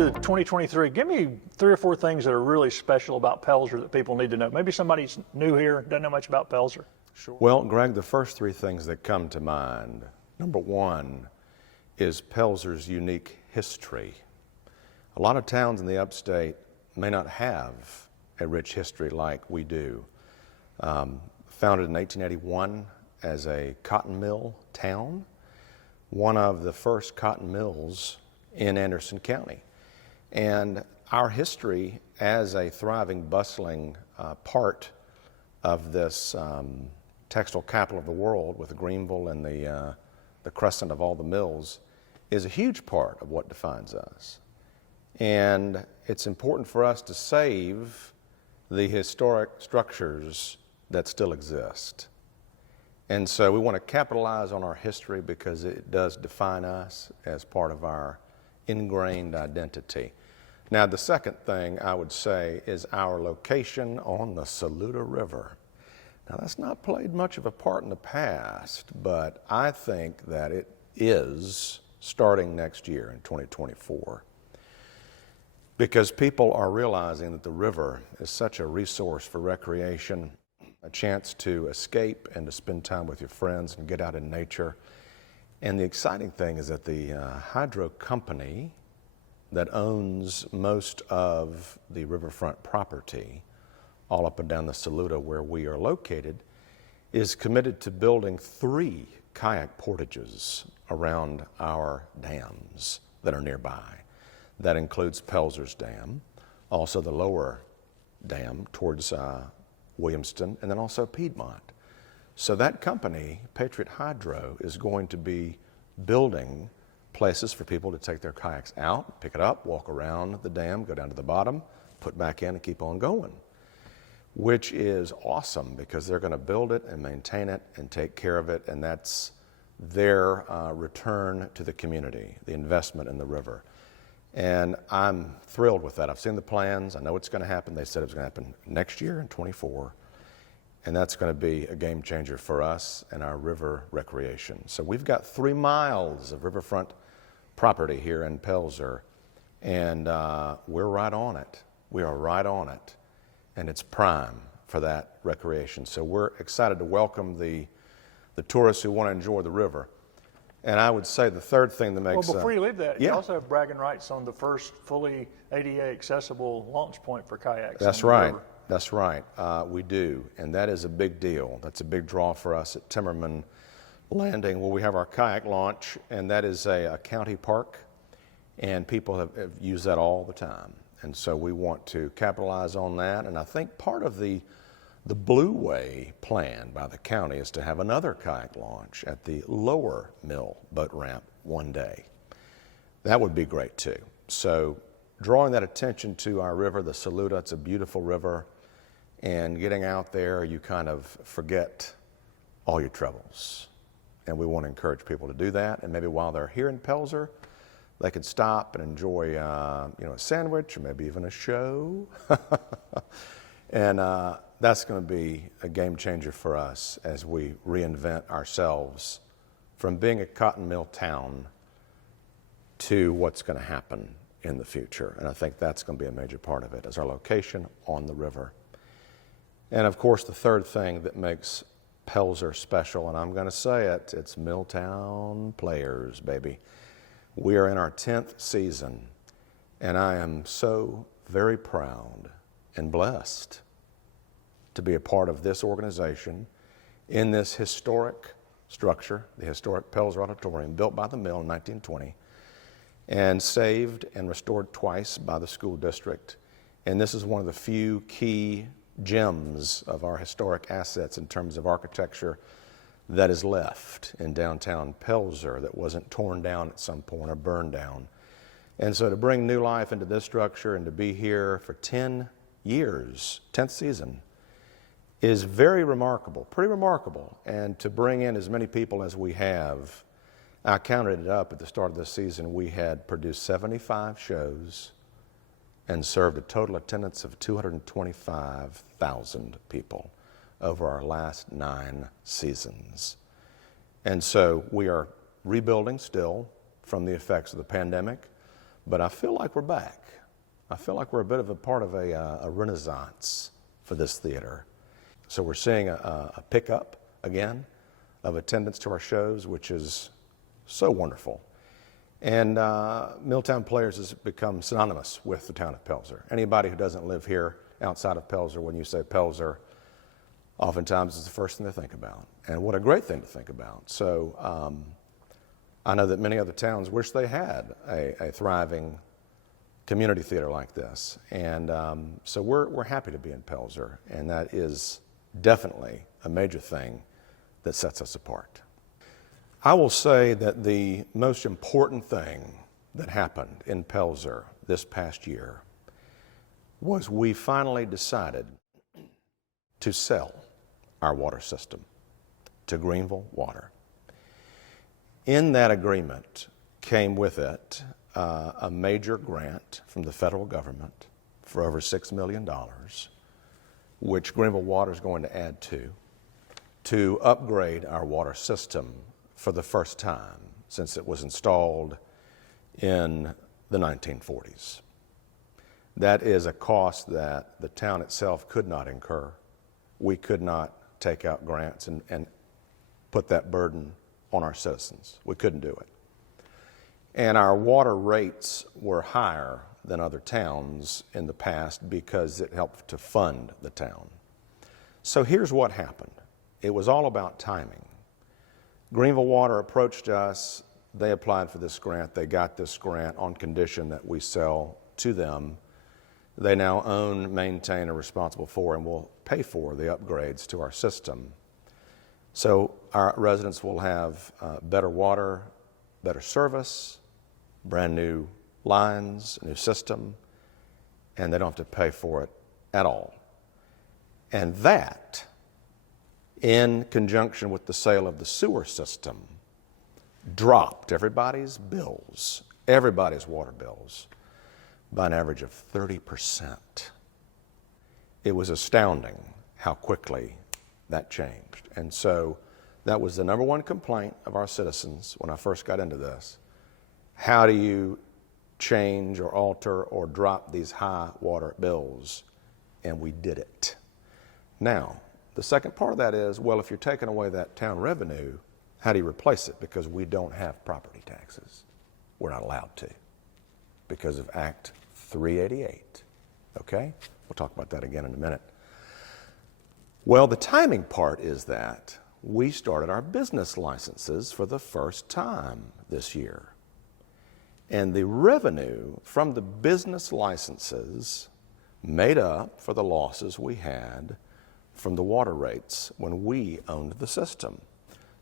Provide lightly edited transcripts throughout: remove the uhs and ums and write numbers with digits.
into 2023, give me 3 or 4 things that are really special about Pelzer that people need to know. Maybe somebody's new here, doesn't know much about Pelzer. Sure. Well, Greg, the first 3 things that come to mind, number 1 is Pelzer's unique history. A lot of towns in the upstate may not have a rich history like we do. Founded in 1881 as a cotton mill town, one of the first cotton mills in Anderson County. And our history as a thriving, bustling part of this textile capital of the world with Greenville and the crescent of all the mills is a huge part of what defines us. And it's important for us to save the historic structures that still exist. And so we want to capitalize on our history because it does define us as part of our ingrained identity. Now, the second thing I would say is our location on the Saluda River. Now, that's not played much of a part in the past, but I think that it is starting next year in 2024. Because people are realizing that the river is such a resource for recreation, a chance to escape and to spend time with your friends and get out in nature. And the exciting thing is that the hydro company that owns most of the riverfront property, all up and down the Saluda where we are located, is committed to building 3 kayak portages around our dams that are nearby. That includes Pelzer's Dam, also the lower dam towards Williamston, and then also Piedmont. So that company, Patriot Hydro, is going to be building places for people to take their kayaks out, pick it up, walk around the dam, go down to the bottom, put back in and keep on going, which is awesome because they're going to build it and maintain it and take care of it, and that's their return to the community, the investment in the river. And I'm thrilled with that. I've seen the plans. I know it's going to happen. They said it was going to happen next year in 24. And that's going to be a game changer for us and our river recreation. So we've got 3 miles of riverfront property here in Pelzer. And we're right on it. We are right on it. And it's prime for that recreation. So we're excited to welcome the tourists who want to enjoy the river. And I would say the third thing that makes... Well, before you leave that, you also have bragging rights on the first fully ADA accessible launch point for kayaks. That's right. That's right. We do. And that is a big deal. That's a big draw for us at Timmerman Landing, where we have our kayak launch. And that is a county park. And people have used that all the time. And so we want to capitalize on that. And I think part of the Blue Way plan by the county is to have another kayak launch at the lower mill boat ramp one day. That would be great too. So drawing that attention to our river, the Saluda, it's a beautiful river, and getting out there, you kind of forget all your troubles. And we want to encourage people to do that. And maybe while they're here in Pelzer, they could stop and enjoy a sandwich or maybe even a show. And that's going to be a game changer for us as we reinvent ourselves from being a cotton mill town to what's going to happen in the future. And I think that's going to be a major part of it, is our location on the river. And of course, the third thing that makes Pelzer special, and I'm going to say it, it's Milltown Players, baby. We are in our 10th season, and I am so very proud and blessed to be a part of this organization in this historic structure, the historic Pelzer Auditorium, built by the mill in 1920 and saved and restored twice by the school district. And this is one of the few key gems of our historic assets in terms of architecture that is left in downtown Pelzer that wasn't torn down at some point or burned down. And so to bring new life into this structure and to be here for 10 years, 10th season, is very remarkable, pretty remarkable. And to bring in as many people as we have, I counted it up at the start of the season, we had produced 75 shows and served a total attendance of 225,000 people over our last 9 seasons. And so we are rebuilding still from the effects of the pandemic, but I feel like we're back. I feel like we're a bit of a part of a renaissance for this theater. So we're seeing a pickup again of attendance to our shows, which is so wonderful. And Milltown Players has become synonymous with the town of Pelzer. Anybody who doesn't live here outside of Pelzer, when you say Pelzer, oftentimes is the first thing they think about. And what a great thing to think about. So I know that many other towns wish they had a thriving community theater like this. And so we're happy to be in Pelzer, and that is definitely a major thing that sets us apart. I will say that the most important thing that happened in Pelzer this past year was we finally decided to sell our water system to Greenville Water. In that agreement came with it a major grant from the federal government for over $6 million, which Greenville Water is going to add to upgrade our water system for the first time since it was installed in the 1940s. That is a cost that the town itself could not incur. We could not take out grants and put that burden on our citizens. We couldn't do it. And our water rates were higher than other towns in the past because it helped to fund the town. So here's what happened. It was all about timing. Greenville Water approached us. They applied for this grant. They got this grant on condition that we sell to them. They now own, maintain, are responsible for, and will pay for the upgrades to our system. So our residents will have better water, better service, brand new lines, a new system, and they don't have to pay for it at all. And that, in conjunction with the sale of the sewer system, dropped everybody's bills, everybody's water bills, by an average of 30%. It was astounding how quickly that changed. And so that was the number one complaint of our citizens when I first got into this. How do you change or alter or drop these high water bills? And we did it. Now, the second part of that is, well, if you're taking away that town revenue, how do you replace it? Because we don't have property taxes. We're not allowed to because of Act 388. Okay? We'll talk about that again in a minute. Well, the timing part is that we started our business licenses for the first time this year. And the revenue from the business licenses made up for the losses we had from the water rates when we owned the system.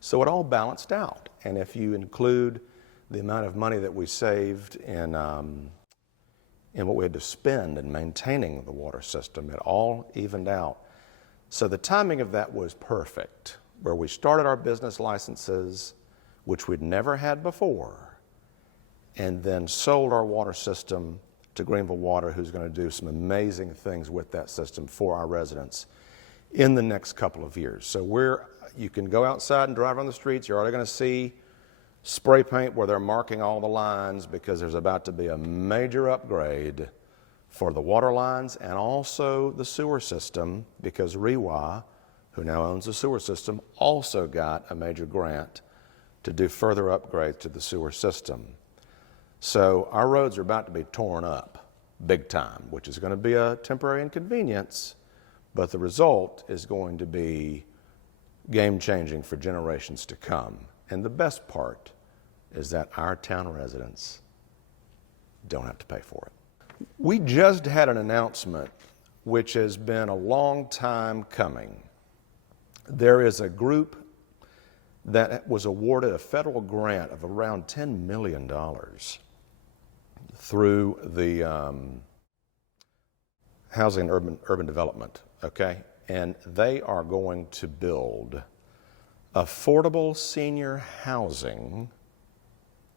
So it all balanced out. And if you include the amount of money that we saved in what we had to spend in maintaining the water system, it all evened out. So the timing of that was perfect, where we started our business licenses, which we'd never had before, and then sold our water system to Greenville Water, who's going to do some amazing things with that system for our residents in the next couple of years. So you can go outside and drive on the streets. You're already going to see spray paint where they're marking all the lines because there's about to be a major upgrade for the water lines and also the sewer system, because REWA, who now owns the sewer system, also got a major grant to do further upgrades to the sewer system. So our roads are about to be torn up big time, which is going to be a temporary inconvenience, but the result is going to be game-changing for generations to come. And the best part is that our town residents don't have to pay for it. We just had an announcement which has been a long time coming. There is a group that was awarded a federal grant of around $10 million through the Housing and Urban Development, okay? And they are going to build affordable senior housing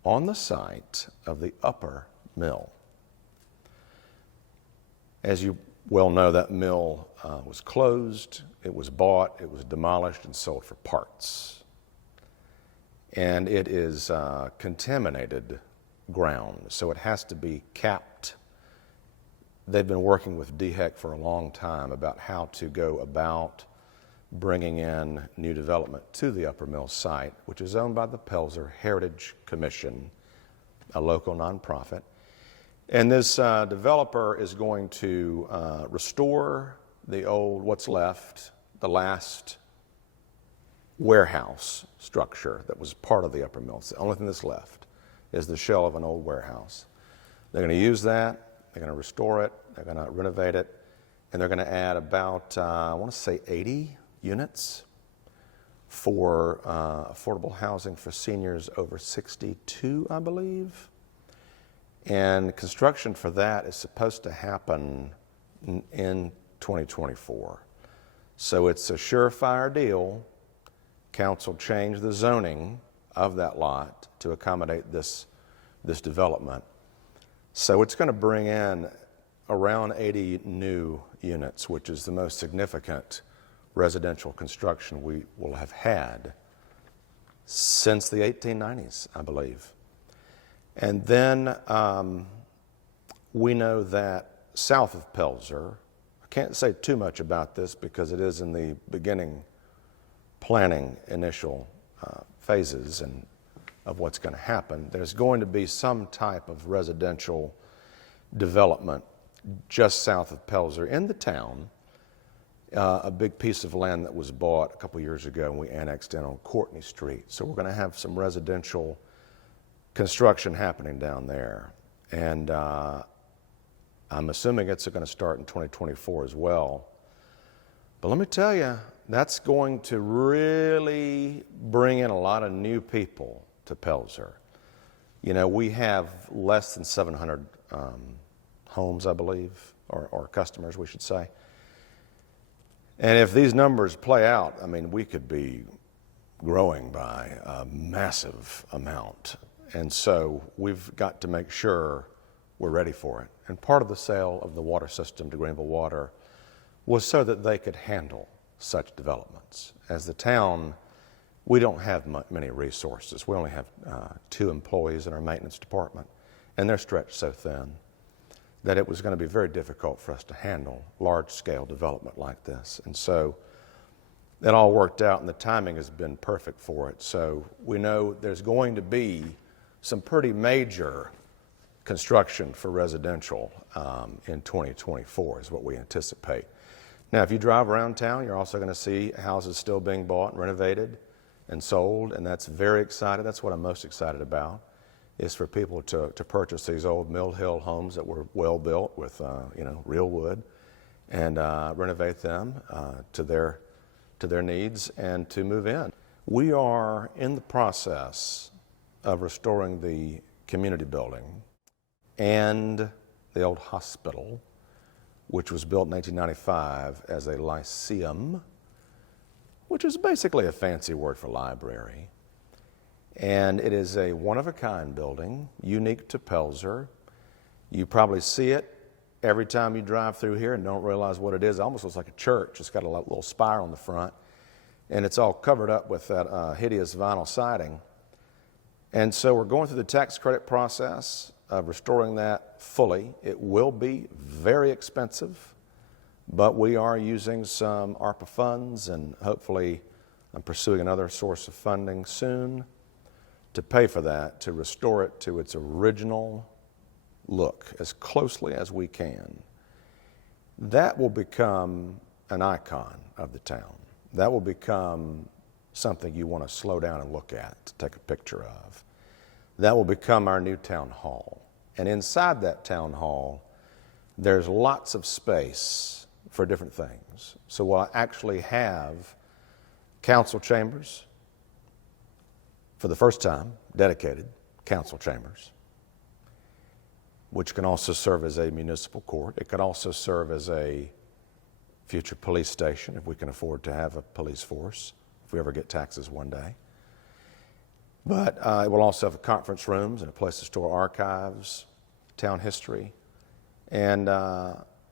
on the site of the Upper Mill. As you well know, that mill was closed, it was bought, it was demolished and sold for parts. And it is contaminated ground, so it has to be capped. They've been working with DHEC for a long time about how to go about bringing in new development to the Upper Mill site, which is owned by the Pelzer Heritage Commission, a local nonprofit. And this developer is going to restore the old, what's left, the last warehouse structure that was part of the Upper Mill. It's the only thing that's left is the shell of an old warehouse. They're going to use that, they're going to restore it, they're going to renovate it, and they're going to add about, I want to say 80 units for affordable housing for seniors over 62, I believe. And construction for that is supposed to happen in 2024. So it's a surefire deal. Council changed the zoning of that lot to accommodate this development. So it's going to bring in around 80 new units, which is the most significant residential construction we will have had since the 1890s, I believe. And then we know that south of Pelzer, I can't say too much about this because it is in the beginning planning initial phases and of what's going to happen. There's going to be some type of residential development just south of Pelzer in the town, a big piece of land that was bought a couple years ago and we annexed in on Courtney Street. So we're going to have some residential construction happening down there. And I'm assuming it's going to start in 2024 as well. But let me tell you, that's going to really bring in a lot of new people to Pelzer. You know, we have less than 700 homes, I believe, or customers, we should say. And if these numbers play out, I mean, we could be growing by a massive amount. And so we've got to make sure we're ready for it. And part of the sale of the water system to Greenville Water was so that they could handle such developments. As the town, we don't have many resources. We only have 2 employees in our maintenance department, and they're stretched so thin that it was going to be very difficult for us to handle large-scale development like this. And so it all worked out, and the timing has been perfect for it. So we know there's going to be some pretty major construction for residential in 2024 is what we anticipate. Now, if you drive around town, you're also going to see houses still being bought and renovated and sold, and that's very exciting. That's what I'm most excited about, is for people to purchase these old Mill Hill homes that were well built with real wood and renovate them to their needs and to move in. We are in the process of restoring the community building and the old hospital, which was built in 1995 as a lyceum, which is basically a fancy word for library. And it is a one-of-a-kind building, unique to Pelzer. You probably see it every time you drive through here and don't realize what it is. It almost looks like a church. It's got a little spire on the front, and it's all covered up with that hideous vinyl siding. And so we're going through the tax credit process of restoring that fully. It will be very expensive, but we are using some ARPA funds, and hopefully I'm pursuing another source of funding soon to pay for that, to restore it to its original look as closely as we can. That will become an icon of the town. That will become something you want to slow down and look at, to take a picture of. That will become our new town hall. And inside that town hall, there's lots of space for different things. So we'll actually have council chambers, for the first time, dedicated council chambers, which can also serve as a municipal court. It could also serve as a future police station if we can afford to have a police force, if we ever get taxes one day. But it will also have conference rooms and a place to store archives, town history, and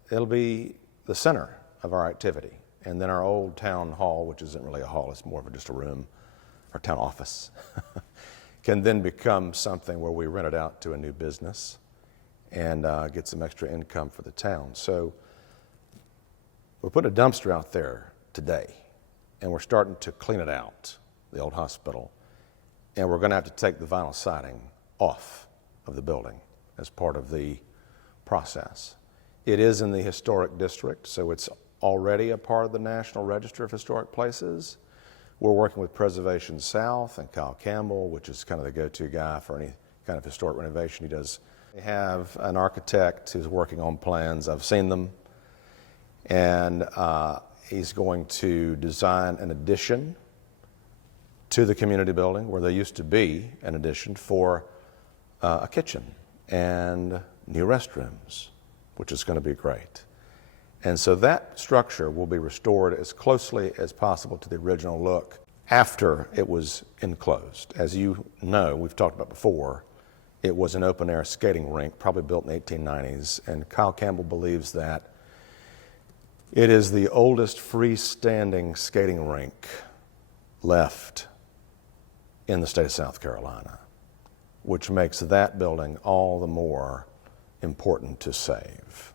it'll be the center of our activity. And then our old town hall, which isn't really a hall, it's more of just a room, our town office, can then become something where we rent it out to a new business and get some extra income for the town. So we're putting a dumpster out there today, and we're starting to clean it out, the old hospital, and we're going to have to take the vinyl siding off of the building as part of the process. It is in the historic district, so it's already a part of the National Register of Historic Places. We're working with Preservation South and Kyle Campbell, which is kind of the go-to guy for any kind of historic renovation he does. We have an architect who's working on plans. I've seen them. And he's going to design an addition to the community building where there used to be an addition for a kitchen and new restrooms, which is going to be great. And so that structure will be restored as closely as possible to the original look after it was enclosed. As you know, we've talked about before, it was an open-air skating rink, probably built in the 1890s, and Kyle Campbell believes that it is the oldest freestanding skating rink left in the state of South Carolina, which makes that building all the more important to save.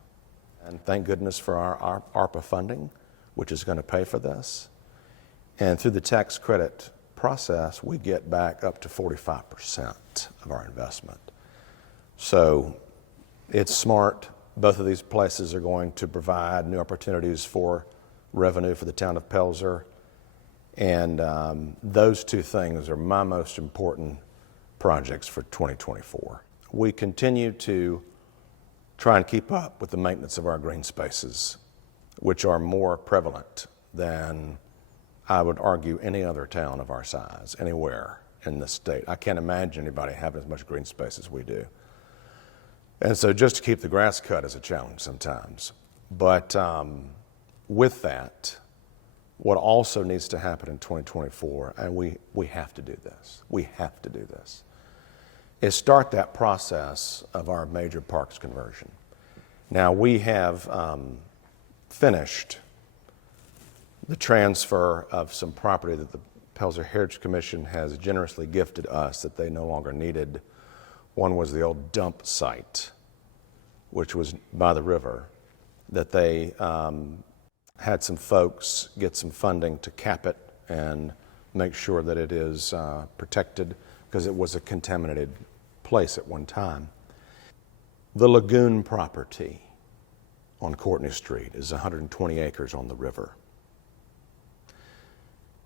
And thank goodness for our ARPA funding, which is going to pay for this. And through the tax credit process, we get back up to 45% of our investment. So it's smart. Both of these places are going to provide new opportunities for revenue for the town of Pelzer. And those two things are my most important projects for 2024. We continue to try and keep up with the maintenance of our green spaces, which are more prevalent than, I would argue, any other town of our size, anywhere in the state. I can't imagine anybody having as much green space as we do. And so just to keep the grass cut is a challenge sometimes. But with that, what also needs to happen in 2024, and we have to do this, is start that process of our major parks conversion. Now, we have finished the transfer of some property that the Pelzer Heritage Commission has generously gifted us that they no longer needed. One was the old dump site, which was by the river, that they had some folks get some funding to cap it and make sure that it is protected, because it was a contaminated place at one time. The lagoon property on Courtney Street is 120 acres on the river.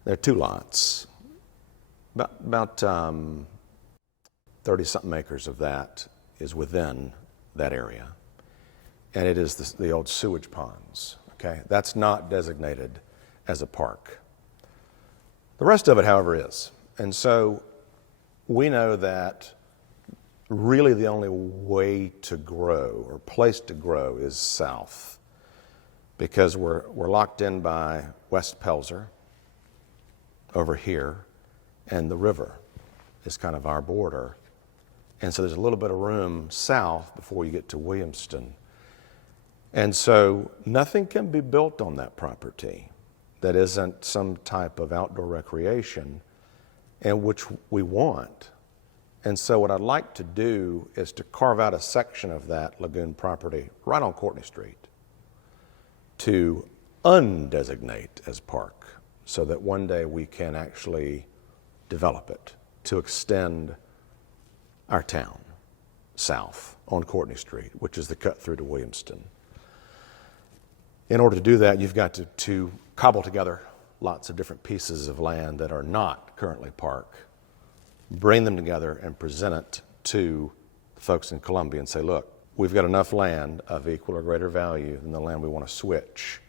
There are two lots. About 30-something acres of that is within that area. And it is the old sewage ponds, okay? That's not designated as a park. The rest of it, however, is. And so we know that really the only way to grow or place to grow is south, because we're locked in by West Pelzer over here, and the river is kind of our border. And so there's a little bit of room south before you get to Williamston. And so nothing can be built on that property that isn't some type of outdoor recreation, and which we want. And so what I'd like to do is to carve out a section of that lagoon property right on Courtney Street to undesignate as park, so that one day we can actually develop it to extend our town south on Courtney Street, which is the cut through to Williamston. In order to do that, you've got to cobble together lots of different pieces of land that are not currently park, bring them together and present it to the folks in Columbia and say, look, we've got enough land of equal or greater value than the land we want to switch.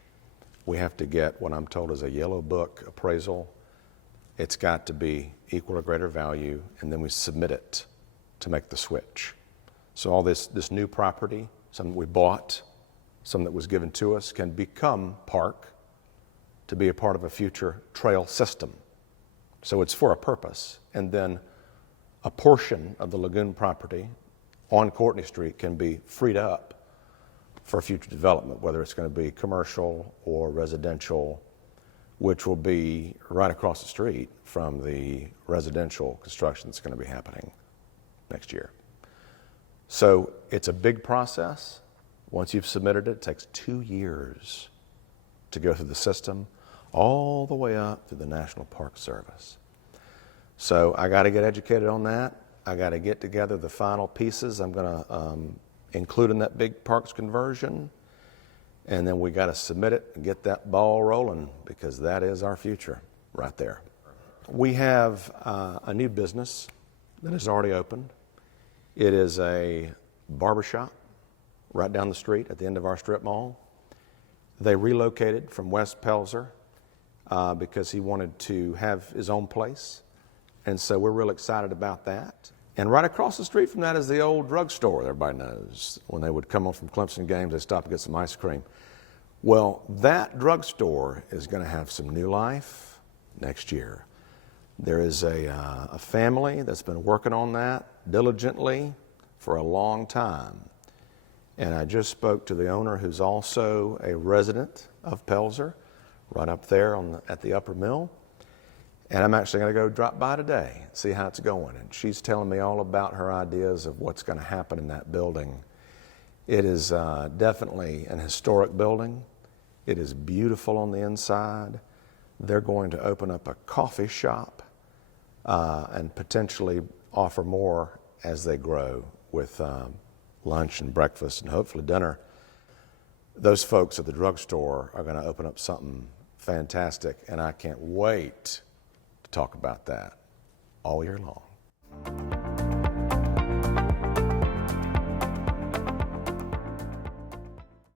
We have to get what I'm told is a yellow book appraisal. It's got to be equal or greater value, and then we submit it to make the switch. So all this new property, some that we bought, some that was given to us, can become park to be a part of a future trail system. So it's for a purpose. And then a portion of the lagoon property on Courtney Street can be freed up for future development, whether it's going to be commercial or residential, which will be right across the street from the residential construction that's going to be happening next year. So it's a big process. Once you've submitted it, it takes 2 years to go through the system, all the way up to the National Park Service. So I got to get educated on that. I got to get together the final pieces I'm going to include in that big parks conversion. And then we got to submit it and get that ball rolling, because that is our future right there. We have a new business that has already opened. It is a barbershop right down the street at the end of our strip mall. They relocated from West Pelzer because he wanted to have his own place. And so we're real excited about that. And right across the street from that is the old drugstore everybody knows. When they would come home from Clemson games, they'd stop and get some ice cream. Well, that drugstore is going to have some new life next year. There is a family that's been working on that diligently for a long time. And I just spoke to the owner, who's also a resident of Pelzer, right up there at the upper mill. And I'm actually going to go drop by today, see how it's going. And she's telling me all about her ideas of what's going to happen in that building. It is definitely an historic building. It is beautiful on the inside. They're going to open up a coffee shop and potentially offer more as they grow, with lunch and breakfast and hopefully dinner. Those folks at the drugstore are going to open up something fantastic, and I can't wait to talk about that all year long.